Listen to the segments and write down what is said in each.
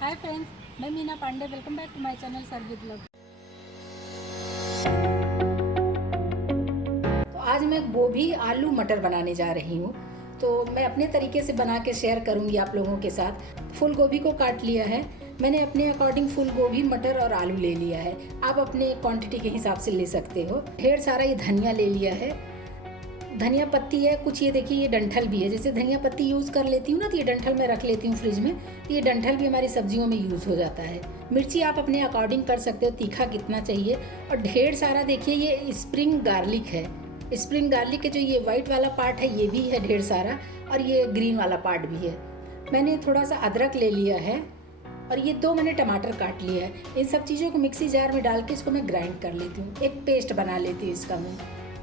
हाय friends, मैं Meena Pandey. Welcome back to my channel service blog. तो आज मैं गोभी आलू मटर बनाने जा रही हूँ। तो मैं अपने तरीके से बना के शेयर करूँगी आप लोगों के साथ। फूल गोभी को काट लिया है मैंने, अपने अकॉर्डिंग फूल गोभी मटर और आलू ले लिया है। आप अपने क्वांटिटी के हिसाब से ले सकते हो। ढेर सारा ये धनिया ले लिया है, धनिया पत्ती है कुछ। ये देखिए, ये डंठल भी है। जैसे धनिया पत्ती यूज़ कर लेती हूँ ना, तो ये डंठल में रख लेती हूँ फ्रिज में, तो ये डंठल भी हमारी सब्जियों में यूज़ हो जाता है। मिर्ची आप अपने अकॉर्डिंग कर सकते हो, तीखा कितना चाहिए। और ढेर सारा देखिए, ये स्प्रिंग गार्लिक है। स्प्रिंग गार्लिक के जो ये वाइट वाला पार्ट है ये भी है ढेर सारा, और ये ग्रीन वाला पार्ट भी है। मैंने थोड़ा सा अदरक ले लिया है, और ये 2 मैंने टमाटर काट लिया है। इन सब चीज़ों को मिक्सी जार में डाल के इसको मैं ग्राइंड कर लेती हूँ, एक पेस्ट बना लेती हूँ इसका मैं।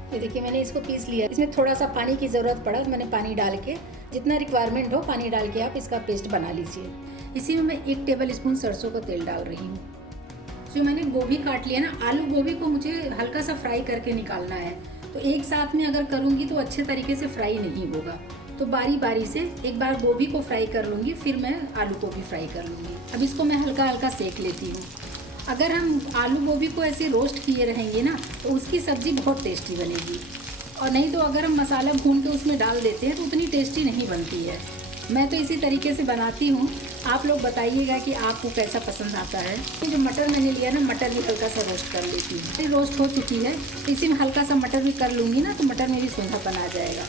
ये देखिए, मैंने इसको पीस लिया। इसमें थोड़ा सा पानी की ज़रूरत पड़ा तो मैंने पानी डाल के, जितना रिक्वायरमेंट हो पानी डाल के आप इसका पेस्ट बना लीजिए। इसी में मैं 1 टेबल स्पून सरसों का तेल डाल रही हूँ। जो मैंने गोभी काट लिया ना, आलू गोभी को मुझे हल्का सा फ्राई करके निकालना है। तो एक साथ में अगर करूँगी तो अच्छे तरीके से फ्राई नहीं होगा। तो बारी बारी से एक बार गोभी को फ्राई कर लूँगी, फिर मैं आलू को भी फ्राई कर लूँगी। अब इसको मैं हल्का हल्का सेक लेती हूँ। अगर हम आलू गोभी को ऐसे रोस्ट किए रहेंगे ना, तो उसकी सब्ज़ी बहुत टेस्टी बनेगी। और नहीं तो अगर हम मसाला भून के उसमें डाल देते हैं तो उतनी टेस्टी नहीं बनती है। मैं तो इसी तरीके से बनाती हूँ। आप लोग बताइएगा कि आपको कैसा पसंद आता है। ये जो मटर मैंने लिया ना, मटर भी हल्का सा रोस्ट कर लेती हूँ। ये रोस्ट हो चुकी है, इसी में हल्का सा मटर भी कर लूँगी ना, तो मटर में भी सोंधापन आ जाएगा।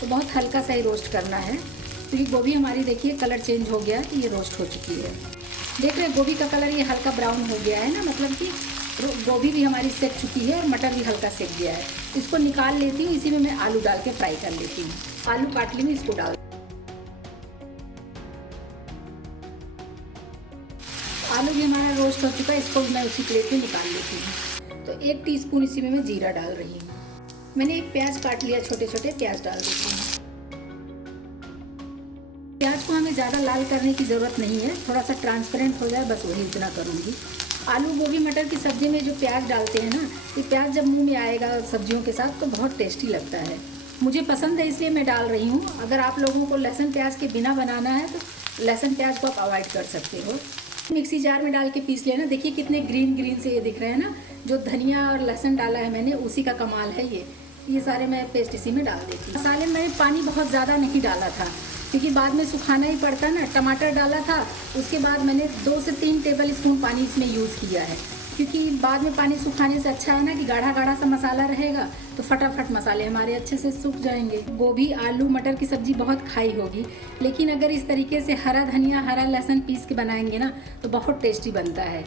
तो बहुत हल्का सा ही रोस्ट करना है। तो ये गोभी हमारी देखिए कलर चेंज हो गया, ये रोस्ट हो चुकी है। देख रहे हैं गोभी का कलर ये हल्का ब्राउन हो गया है ना, मतलब कि गोभी भी हमारी सेक चुकी है और मटर भी हल्का सेक गया है। इसको निकाल लेती हूँ। इसी में मैं आलू डाल के फ्राई कर लेती हूँ। आलू काट ली हूँ, इसको डाल। आलू भी हमारा रोस्ट हो चुका है, इसको भी मैं उसी प्लेट में निकाल लेती हूँ। तो 1 टीस्पून इसी में मैं जीरा डाल रही हूँ। मैंने एक प्याज काट लिया, छोटे छोटे प्याज डाल देती हूँ। प्याज को हमें ज़्यादा लाल करने की ज़रूरत नहीं है, थोड़ा सा ट्रांसपेरेंट हो जाए बस, वही इतना करूँगी। आलू गोभी मटर की सब्ज़ी में जो प्याज डालते हैं ना, ये प्याज जब मुंह में आएगा सब्जियों के साथ तो बहुत टेस्टी लगता है। मुझे पसंद है इसलिए मैं डाल रही हूँ। अगर आप लोगों को लहसुन प्याज के बिना बनाना है तो लहसुन प्याज को आप अवॉइड कर सकते हो। मिक्सी जार में डाल के पीस लेना। देखिए कितने ग्रीन ग्रीन से ये दिख रहे हैं ना। जो धनिया और लहसुन डाला है मैंने, उसी का कमाल है ये सारे मैं पेस्ट इसी में डाल देती हूँ। मसाले में मैंने पानी बहुत ज़्यादा नहीं डाला था, क्योंकि बाद में सुखाना ही पड़ता ना। टमाटर डाला था, उसके बाद मैंने 2 से 3 टेबल स्पून पानी इसमें यूज़ किया है, क्योंकि बाद में पानी सुखाने से अच्छा है ना कि गाढ़ा गाढ़ा सा मसाला रहेगा तो फटाफट मसाले हमारे अच्छे से सूख जाएंगे। गोभी आलू मटर की सब्ज़ी बहुत खाई होगी, लेकिन अगर इस तरीके से हरा धनिया हरा लहसुन पीस के बनाएंगे ना तो बहुत टेस्टी बनता है।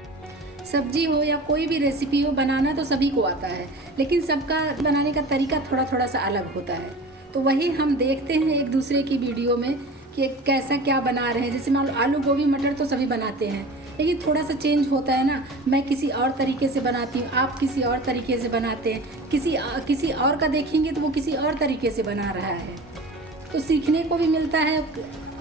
सब्जी हो या कोई भी रेसिपी हो, बनाना तो सभी को आता है, लेकिन सबका बनाने का तरीका थोड़ा थोड़ा सा अलग होता है। तो वही हम देखते हैं एक दूसरे की वीडियो में कि कैसा क्या बना रहे हैं। जैसे मान लो आलू गोभी मटर तो सभी बनाते हैं, लेकिन थोड़ा सा चेंज होता है ना। मैं किसी और तरीके से बनाती हूँ, आप किसी और तरीके से बनाते हैं। किसी और का देखेंगे तो वो किसी और तरीके से बना रहा है, तो सीखने को भी मिलता है।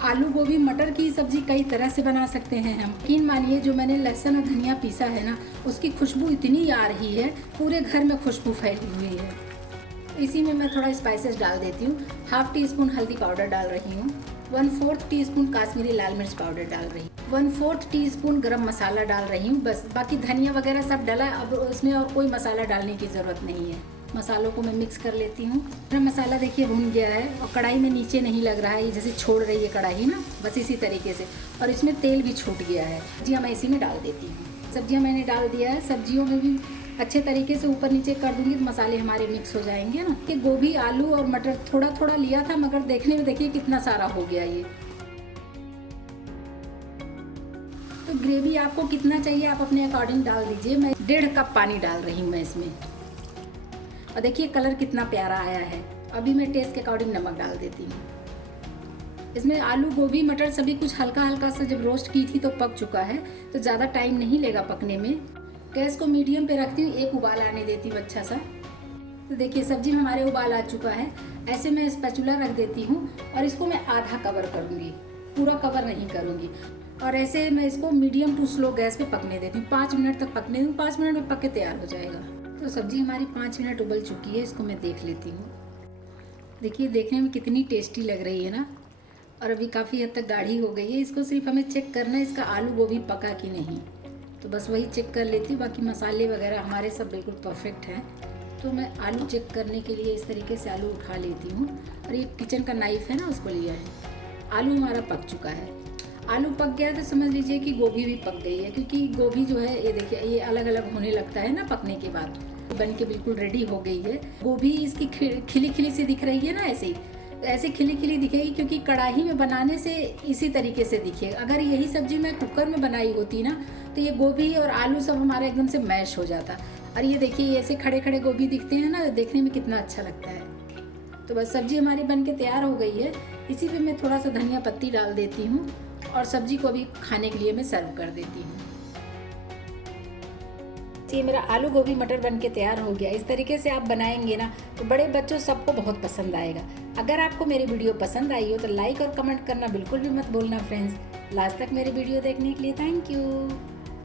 आलू गोभी मटर की सब्ज़ी कई तरह से बना सकते हैं हम। यकीन मानिए, जो मैंने लहसुन और धनिया पीसा है ना, उसकी खुशबू इतनी आ रही है, पूरे घर में खुशबू फैली हुई है। इसी में मैं थोड़ा स्पाइसेस डाल देती हूँ। 1/2 टीस्पून हल्दी पाउडर डाल रही हूँ, 1/4 टीस्पून काश्मीरी लाल मिर्च पाउडर डाल रही हूँ, 1/4 टीस्पून गरम मसाला डाल रही हूँ। बस, बाकी धनिया वगैरह सब डाला। अब उसमें और कोई मसाला डालने की ज़रूरत नहीं है। मसालों को मैं मिक्स कर लेती हूँ। गरम मसाला देखिए भून गया है और कढ़ाई में नीचे नहीं लग रहा है, ये जैसे छोड़ रही है कढ़ाई ना, बस इसी तरीके से। और इसमें तेल भी छूट गया है। सब्जियाँ मैं इसी में डाल देती हूँ। सब्जियाँ मैंने डाल दिया है। सब्जियों में भी अच्छे तरीके से ऊपर नीचे कर दूंगी तो मसाले हमारे मिक्स हो जाएंगे ना। कि गोभी आलू और मटर थोड़ा थोड़ा लिया था, मगर देखने में देखिए कितना सारा हो गया ये। तो ग्रेवी आपको कितना चाहिए आप अपने अकॉर्डिंग डाल दीजिए। मैं 1.5 कप पानी डाल रही हूँ मैं इसमें। और देखिए कलर कितना प्यारा आया है। अभी मैं टेस्ट के अकॉर्डिंग नमक डाल देती हूँ। इसमें आलू गोभी मटर सभी कुछ हल्का हल्का सा जब रोस्ट की थी तो पक चुका है, तो ज़्यादा टाइम नहीं लेगा पकने में। गैस को मीडियम पे रखती हूँ, एक उबाल आने देती हूँ अच्छा सा। तो देखिए सब्जी में हमारे उबाल आ चुका है। ऐसे मैं स्पैचुला रख देती हूँ और इसको मैं आधा कवर करूँगी, पूरा कवर नहीं करूँगी। और ऐसे मैं इसको मीडियम टू स्लो गैस पे पकने देती हूँ। 5 मिनट तक पकने दूँ, 5 मिनट में पक के तैयार हो जाएगा। तो सब्जी हमारी 5 मिनट उबल चुकी है, इसको मैं देख लेती हूँ। देखिए देखने में कितनी टेस्टी लग रही है ना। और अभी काफ़ी हद तक गाढ़ी हो गई है। इसको सिर्फ हमें चेक करना है इसका आलू गोभी पका कि नहीं, तो बस वही चेक कर लेती हूँ। बाकी मसाले वगैरह हमारे सब बिल्कुल परफेक्ट हैं। तो मैं आलू चेक करने के लिए इस तरीके से आलू उठा लेती हूँ, और ये किचन का नाइफ़ है ना, उसको लिया है। आलू हमारा पक चुका है। आलू पक गया तो समझ लीजिए कि गोभी भी पक गई है, क्योंकि गोभी जो है ये देखिए ये अलग अलग होने लगता है ना पकने के बाद, बन के बिल्कुल रेडी हो गई है। गोभी इसकी खिली खिली सी दिख रही है ना, ऐसे खिली खिली दिखेगी, क्योंकि कढ़ाई में बनाने से इसी तरीके से दिखेगा। अगर यही सब्जी मैं कुकर में बनाई होती ना, तो ये गोभी और आलू सब हमारा एकदम से मैश हो जाता। और ये देखिए ऐसे खड़े खड़े गोभी दिखते हैं ना, देखने में कितना अच्छा लगता है। तो बस सब्जी हमारी बन के तैयार हो गई है। इसी पे मैं थोड़ा सा धनिया पत्ती डाल देती हूँ, और सब्जी को अभी खाने के लिए मैं सर्व कर देती हूँ। ये मेरा आलू गोभी मटर बन के तैयार हो गया। इस तरीके से आप बनाएंगे ना तो बड़े बच्चों सबको बहुत पसंद आएगा। अगर आपको मेरी वीडियो पसंद आई हो तो लाइक और कमेंट करना बिल्कुल भी मत भूलना फ्रेंड्स। लास्ट तक मेरी वीडियो देखने के लिए थैंक यू।